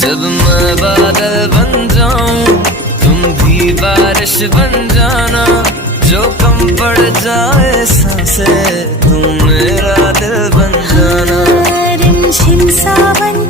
जब मैं बादल बन जाऊं तुम भी बारिश बन जाना, जो कम पड़ जाए सांसें तुम मेरा दिल बन जाना। रिमझिम सावन